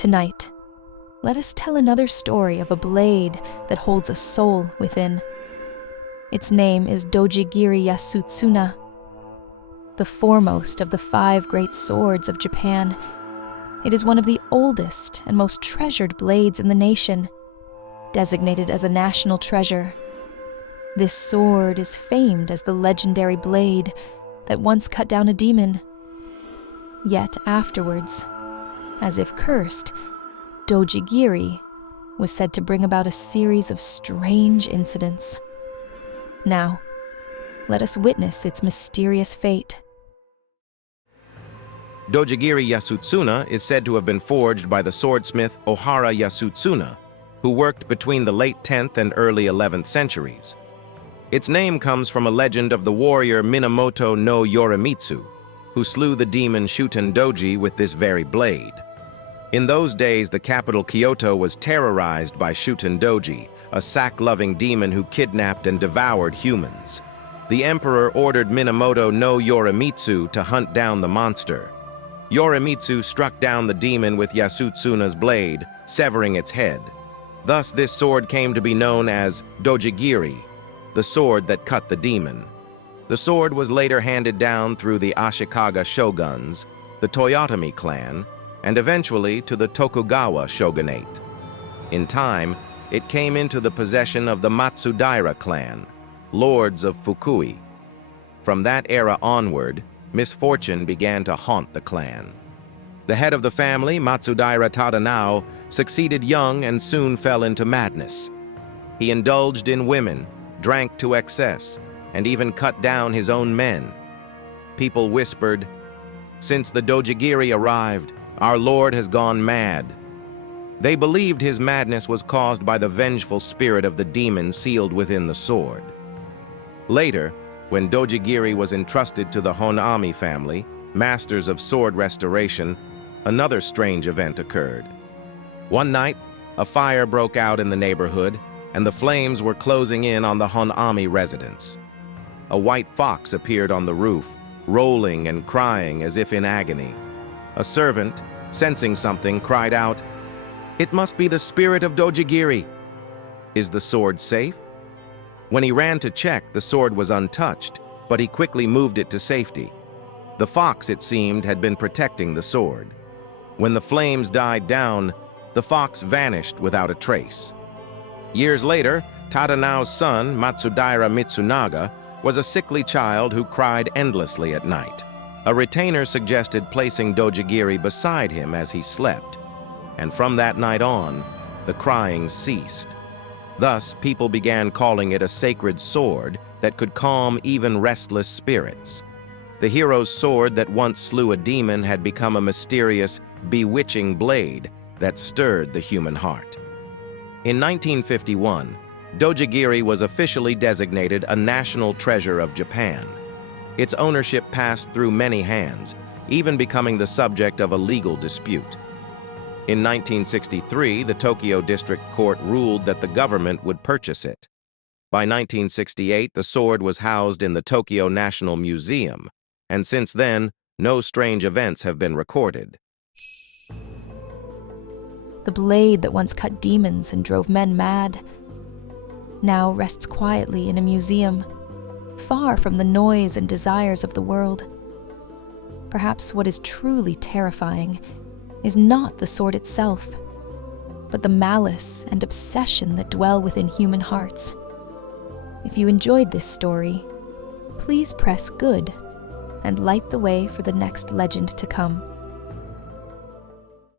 Tonight, let us tell another story of a blade that holds a soul within. Its name is Dōjigiri Yasutsuna, the foremost of the 5 great swords of Japan. It is one of the oldest and most treasured blades in the nation, designated as a national treasure. This sword is famed as the legendary blade that once cut down a demon. Yet afterwards, as if cursed, Dōjigiri was said to bring about a series of strange incidents. Now, let us witness its mysterious fate. Dōjigiri Yasutsuna is said to have been forged by the swordsmith Ohara Yasutsuna, who worked between the late 10th and early 11th centuries. Its name comes from a legend of the warrior Minamoto no Yorimitsu, who slew the demon Shuten Dōji with this very blade. In those days, the capital Kyoto was terrorized by Shuten Dōji, a sack-loving demon who kidnapped and devoured humans. The emperor ordered Minamoto no Yorimitsu to hunt down the monster. Yorimitsu struck down the demon with Yasutsuna's blade, severing its head. Thus, this sword came to be known as Dōjigiri, the sword that cut the demon. The sword was later handed down through the Ashikaga shoguns, the Toyotomi clan, and eventually to the Tokugawa shogunate. In time, it came into the possession of the Matsudaira clan, lords of Fukui. From that era onward, misfortune began to haunt the clan. The head of the family, Matsudaira Tadanao, succeeded young and soon fell into madness. He indulged in women, drank to excess, and even cut down his own men. People whispered, "Since the Dōjigiri arrived, our Lord has gone mad." They believed his madness was caused by the vengeful spirit of the demon sealed within the sword. Later, when Dōjigiri was entrusted to the Honami family, masters of sword restoration, another strange event occurred. One night, a fire broke out in the neighborhood, and the flames were closing in on the Honami residence. A white fox appeared on the roof, rolling and crying as if in agony. A servant, sensing something, cried out, "It must be the spirit of Dōjigiri. Is the sword safe?" When he ran to check, the sword was untouched, but he quickly moved it to safety. The fox, it seemed, had been protecting the sword. When the flames died down, the fox vanished without a trace. Years later, Tadanao's son, Matsudaira Mitsunaga, was a sickly child who cried endlessly at night. A retainer suggested placing Dōjigiri beside him as he slept, and from that night on, the crying ceased. Thus, people began calling it a sacred sword that could calm even restless spirits. The hero's sword that once slew a demon had become a mysterious, bewitching blade that stirred the human heart. In 1951, Dōjigiri was officially designated a national treasure of Japan. Its ownership passed through many hands, even becoming the subject of a legal dispute. In 1963, the Tokyo District Court ruled that the government would purchase it. By 1968, the sword was housed in the Tokyo National Museum, and since then, no strange events have been recorded. The blade that once cut demons and drove men mad now rests quietly in a museum, far from the noise and desires of the world. Perhaps what is truly terrifying is not the sword itself, but the malice and obsession that dwell within human hearts. If you enjoyed this story, please press good and light the way for the next legend to come.